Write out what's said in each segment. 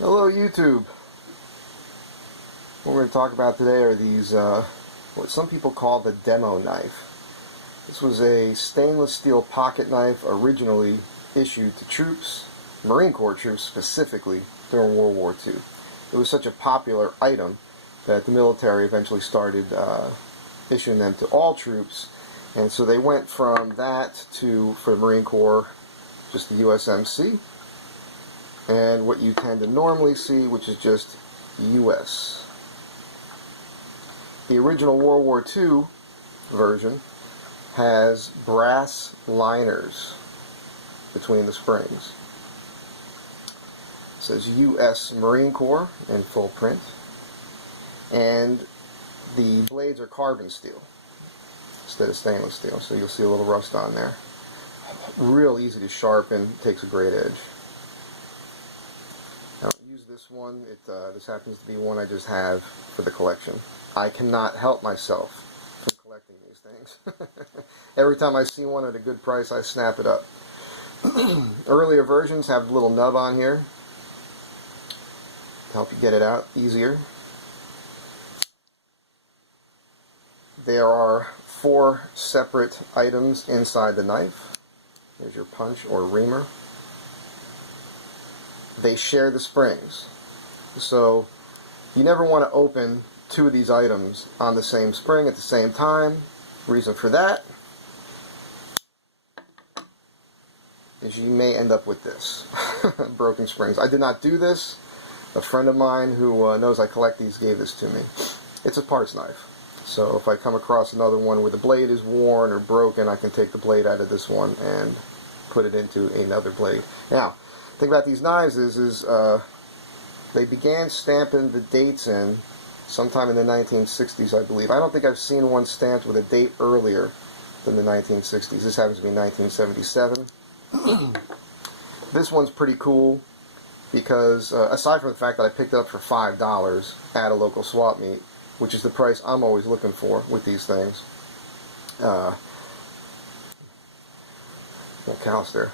Hello YouTube. What we're going to talk about today are these, what some people call the demo knife. This was a stainless steel pocket knife originally issued to troops, Marine Corps troops specifically, during World War II. It was such a popular item that the military eventually started issuing them to all troops, and so they went from that to, for the Marine Corps, just the USMC, and what you tend to normally see, which is just US. The original World War II version has brass liners between the springs. It says U.S. Marine Corps in full print, and the blades are carbon steel instead of stainless steel, so you'll see a little rust on there. Real easy to sharpen, takes a great edge. This one, this happens to be one I just have for the collection. I cannot help myself from collecting these things. Every time I see one at a good price, I snap it up. Earlier versions have a little nub on here to help you get it out easier. There are 4 separate items inside the knife. There's your punch or reamer. They share the springs, so you never want to open 2 of these items on the same spring at the same time. Reason for that is you may end up with this. Broken springs. I did not do this. A friend of mine who knows I collect these gave this to me. It's a parts knife, so if I come across another one where the blade is worn or broken, I can take the blade out of this one and put it into another blade. Now, the thing about these knives is they began stamping the dates in sometime in the 1960s, I believe. I don't think I've seen one stamped with a date earlier than the 1960s. This happens to be 1977. This one's pretty cool because, aside from the fact that I picked it up for $5 at a local swap meet, which is the price I'm always looking for with these things. McAllister.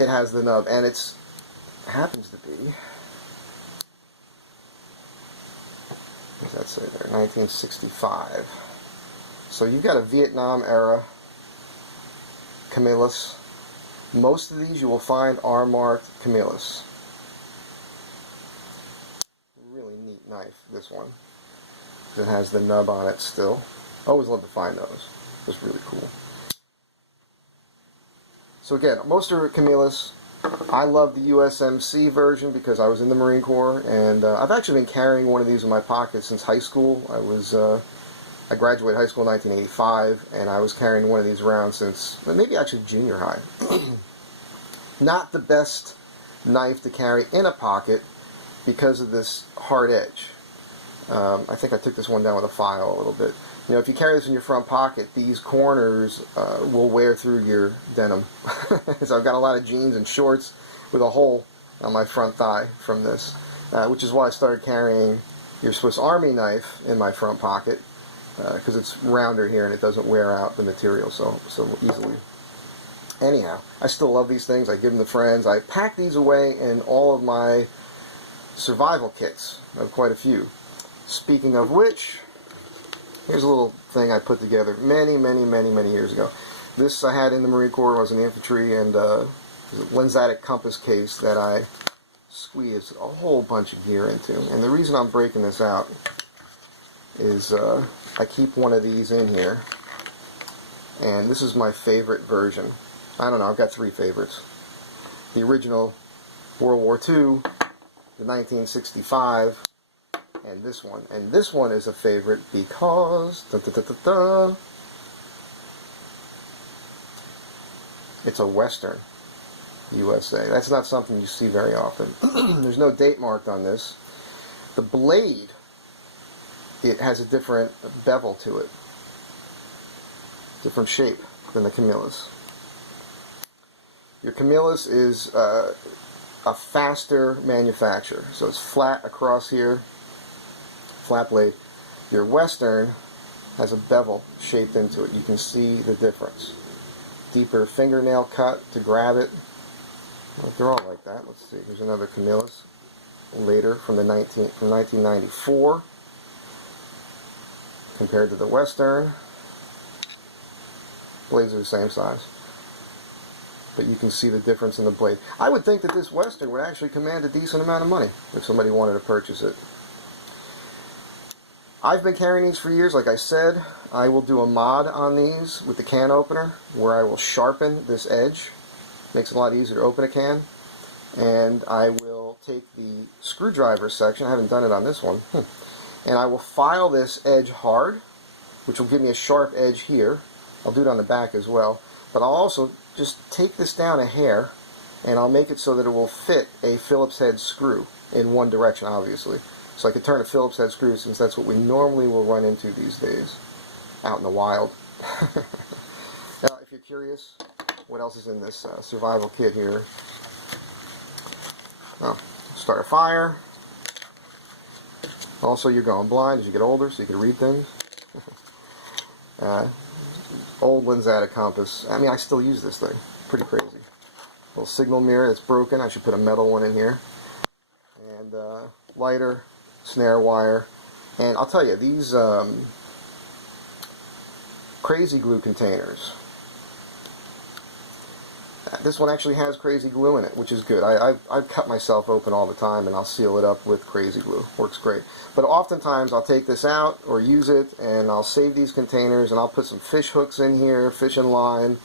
It has the nub, and it happens to be, what does that say there, 1965. So you've got a Vietnam era Camillus. Most of these you will find are marked Camillus. Really neat knife, this one. It has the nub on it still. Always love to find those. It's really cool. So again, most are Camillus. I love the USMC version because I was in the Marine Corps, and I've actually been carrying one of these in my pocket since high school. I graduated high school in 1985, and I was carrying one of these around since maybe actually junior high. Not the best knife to carry in a pocket because of this hard edge. I think I took this one down with a file a little bit. You know, if you carry this in your front pocket, these corners will wear through your denim. So I've got a lot of jeans and shorts with a hole on my front thigh from this, which is why I started carrying your Swiss Army knife in my front pocket, because it's rounder here and it doesn't wear out the material so easily. Anyhow, I still love these things. I give them to friends. I pack these away in all of my survival kits. I have quite a few. Speaking of which, here's a little thing I put together many years ago. This I had in the Marine Corps. I was in the infantry, and a lensatic compass case that I squeezed a whole bunch of gear into. And the reason I'm breaking this out is I keep one of these in here, and this is my favorite version. I don't know, I've got 3 favorites. The original World War II, the 1965, and this one. And this one is a favorite because it's a Western USA. That's not something you see very often. There's no date marked on this. The blade, it has a different bevel to it. Different shape than the Camillus. Your Camillus is a faster manufacture. So it's flat across here. Flat blade. Your Western has a bevel shaped into it. You can see the difference. Deeper fingernail cut to grab it. Like they're all like that. Let's see. Here's another Camillus later from 1994 compared to the Western. Blades are the same size, but you can see the difference in the blade. I would think that this Western would actually command a decent amount of money if somebody wanted to purchase it. I've been carrying these for years. Like I said, I will do a mod on these with the can opener where I will sharpen this edge. Makes it a lot easier to open a can. And I will take the screwdriver section, I haven't done it on this one, and I will file this edge hard, which will give me a sharp edge here. I'll do it on the back as well, but I'll also just take this down a hair and I'll make it so that it will fit a Phillips head screw in one direction, obviously. So I could turn a Phillips head screw, since that's what we normally will run into these days out in the wild. Now, if you're curious, what else is in this survival kit here? Oh, start a fire. Also, you're going blind as you get older, so you can read things. Old Linzada compass. I mean, I still use this thing. Pretty crazy. Little signal mirror that's broken. I should put a metal one in here. And lighter, snare wire. And I'll tell you, these crazy glue containers. This one actually has crazy glue in it, which is good. I've cut myself open all the time, and I'll seal it up with crazy glue. Works great. But oftentimes I'll take this out or use it, and I'll save these containers, and I'll put some fish hooks in here, fish and line,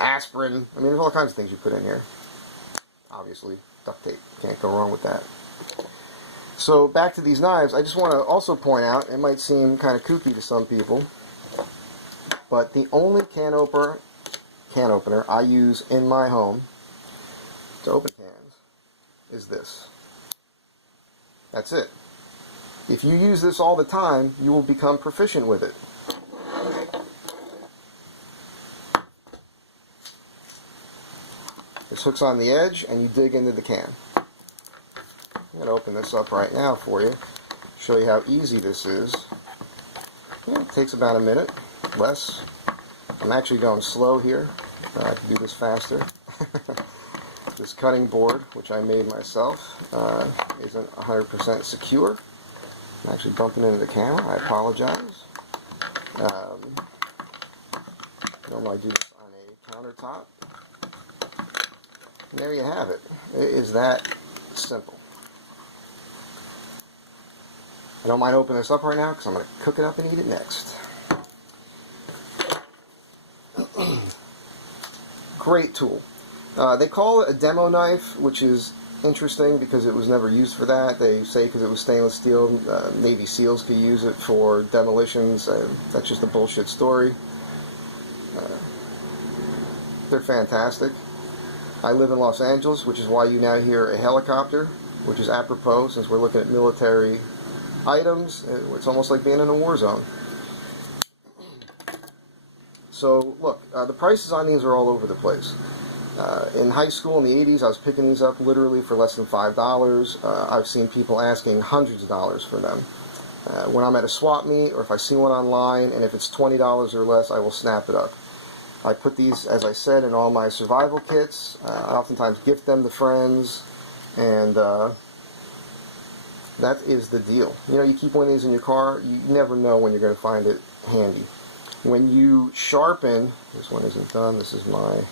aspirin. I mean, there's all kinds of things you put in here. Obviously, duct tape. Can't go wrong with that. So back to these knives, I just want to also point out, it might seem kind of kooky to some people, but the only can opener I use in my home to open cans is this. That's it. If you use this all the time, you will become proficient with it. This hooks on the edge and you dig into the can. I'm going to open this up right now for you, show you how easy this is. Yeah, it takes about a minute, less. I'm actually going slow here. I can do this faster. This cutting board, which I made myself, isn't 100% secure. I'm actually bumping into the camera. I apologize. Normally I do this on a countertop. And there you have it. It is that simple. I don't mind opening this up right now because I'm going to cook it up and eat it next. Great tool. They call it a demo knife, which is interesting because it was never used for that. They say because it was stainless steel, Navy SEALs could use it for demolitions. That's just a bullshit story. They're fantastic. I live in Los Angeles, which is why you now hear a helicopter, which is apropos since we're looking at military items. It's almost like being in a war zone. So look, the prices on these are all over the place. In high school in the 80s, I was picking these up literally for less than $5. I've seen people asking hundreds of dollars for them. When I'm at a swap meet, or if I see one online, and if it's $20 or less, I will snap it up. I put these, as I said, in all my survival kits. I oftentimes gift them to friends, and that is the deal. You know, you keep one of these in your car, you never know when you're going to find it handy. When you sharpen, this one isn't done, this is my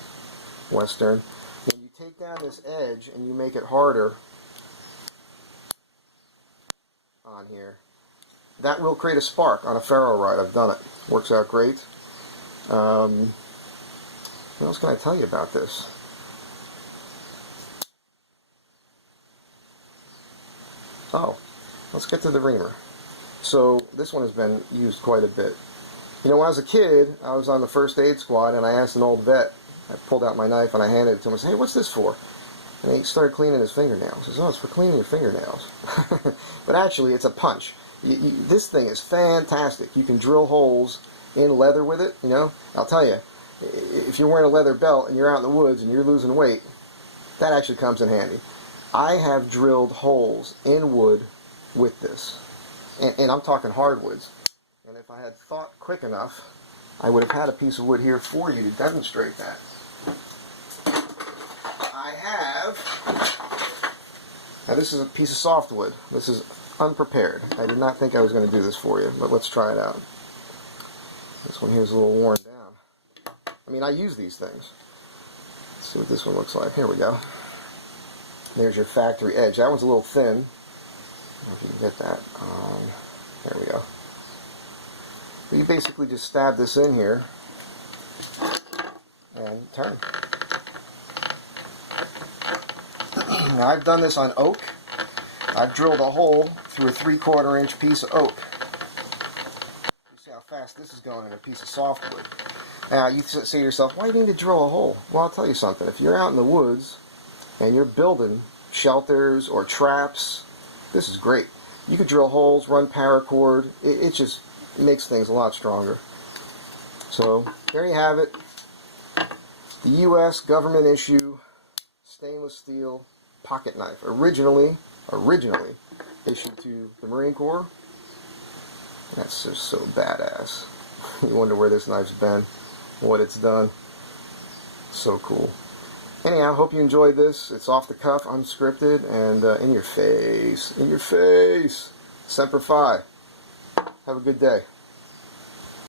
Western. When you take down this edge and you make it harder on here, that will create a spark on a ferro ride. I've done it. Works out great. What else can I tell you about this? Oh, let's get to the Reamer. So this one has been used quite a bit. You know, when I was a kid, I was on the first aid squad, and I asked an old vet. I pulled out my knife and I handed it to him. I said, "Hey, what's this for?" And he started cleaning his fingernails. He says, "Oh, it's for cleaning your fingernails." But actually, it's a punch. This thing is fantastic. You can drill holes in leather with it. You know, I'll tell you, if you're wearing a leather belt and you're out in the woods and you're losing weight, that actually comes in handy. I have drilled holes in wood with this, and I'm talking hardwoods. And if I had thought quick enough, I would have had a piece of wood here for you to demonstrate that. I this is a piece of softwood. This is unprepared. I did not think I was going to do this for you, but let's try it out. This one here is a little worn down. I mean, I use these things. Let's see what this one looks like. Here we go. There's your factory edge. That one's a little thin. I don't know if you can get that. There we go. But you basically just stab this in here and turn. Now I've done this on oak. I've drilled a hole through a 3/4 inch piece of oak. You see how fast this is going in a piece of softwood. Now you say to yourself, why do you need to drill a hole? Well, I'll tell you something. If you're out in the woods and you're building shelters or traps, this is great. You could drill holes, run paracord. It just makes things a lot stronger. So there you have it. The U.S. government issue stainless steel pocket knife, originally issued to the Marine Corps. That's just so badass. You wonder where this knife's been, what it's done. So cool. Anyhow, hope you enjoyed this. It's off the cuff, unscripted, and in your face. Semper Fi. Have a good day.